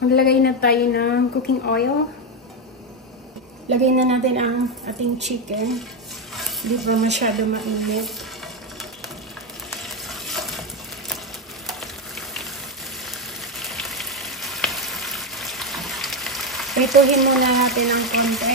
Maglagay na tayo ng cooking oil. Lagay na natin ang ating chicken. Hindi pa masyado mainit. Prituhin muna natin ng konti.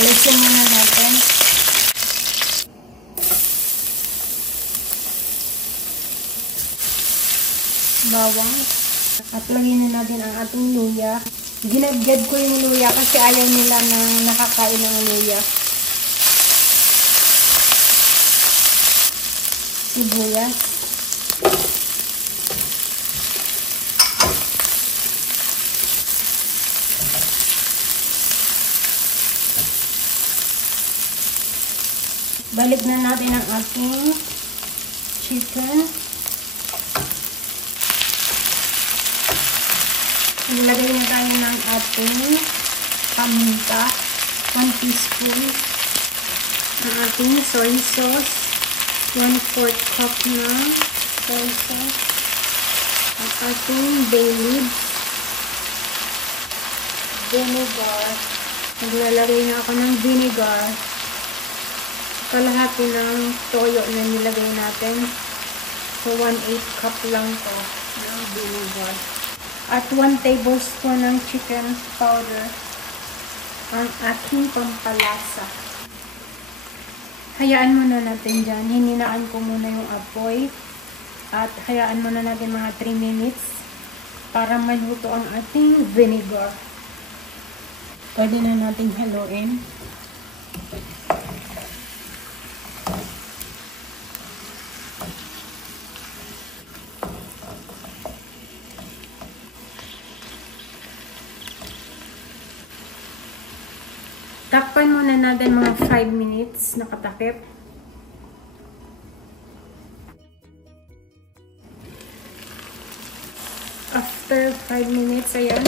Alisin muna natin. Bawang. At lagyan na natin ang ating luya. Ginagad ko yung luya kasi ayaw nila na nakakain ng luya. Sibuyas. Balik na natin ang ating chicken. Ilagay na tayo ng ating paminta. 1 teaspoon. Ang ating soy sauce. 1/4 cup na soy sauce. Ang ating bay leaves. Vinegar. Maglalagay na ako ng vinegar. Kalahati ng toyo na nilagay natin. So, 1/8 cup lang to ng vinegar. At 1 tablespoon ng chicken powder. Ang aking pampalasa. Hayaan muna natin dyan. Hininaan ko muna yung apoy. At hayaan muna natin mga 3 minutes para maluto ang ating vinegar. Pwede na natin haluin. Takpan muna natin mga 5 minutes nakatakip. After 5 minutes, ayan.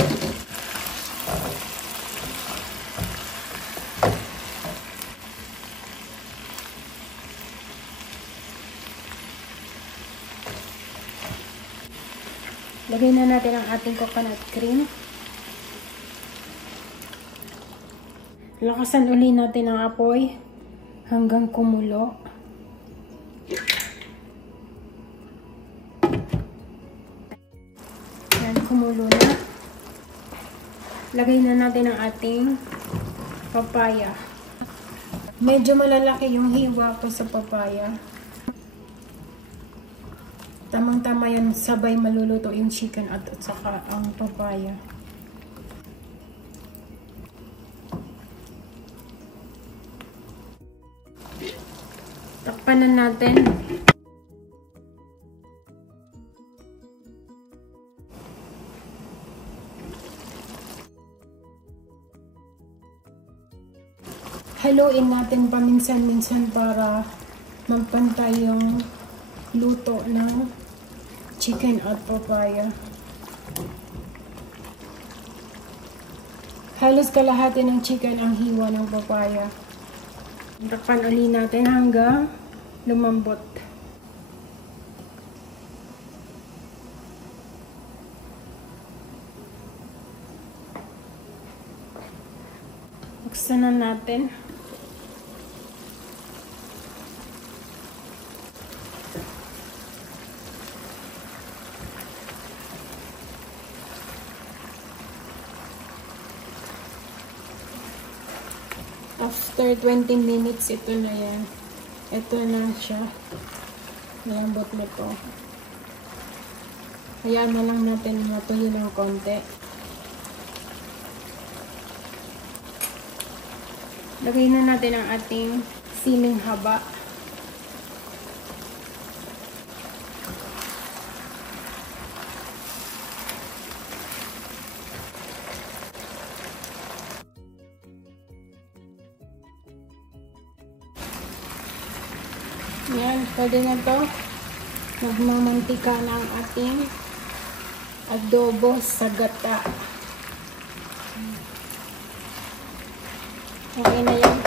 Lagay na natin ang ating coconut cream. Lakasan uli natin ang apoy hanggang kumulo. Yan, kumulo na. Lagay na natin ang ating papaya. Medyo malalaki yung hiwa ko sa papaya. Tamang-tama yan, sabay maluluto yung chicken at saka ang papaya. Takpan na natin. Haluin natin paminsan-minsan para magpantay yung luto ng chicken at papaya. Halos kalahati ng chicken ang hiwa ng papaya. Takpan ulit natin hanggang lumambot. Buksan na natin. After 20 minutes, ito na yan. Ito na siya. Malambot na to. Hayaan na lang natin matuyo ng konti. Lagay na natin ang ating siling haba. Yan, pwede na to. Nagmamantika na ang ating adobo sa gata. Okay na yan.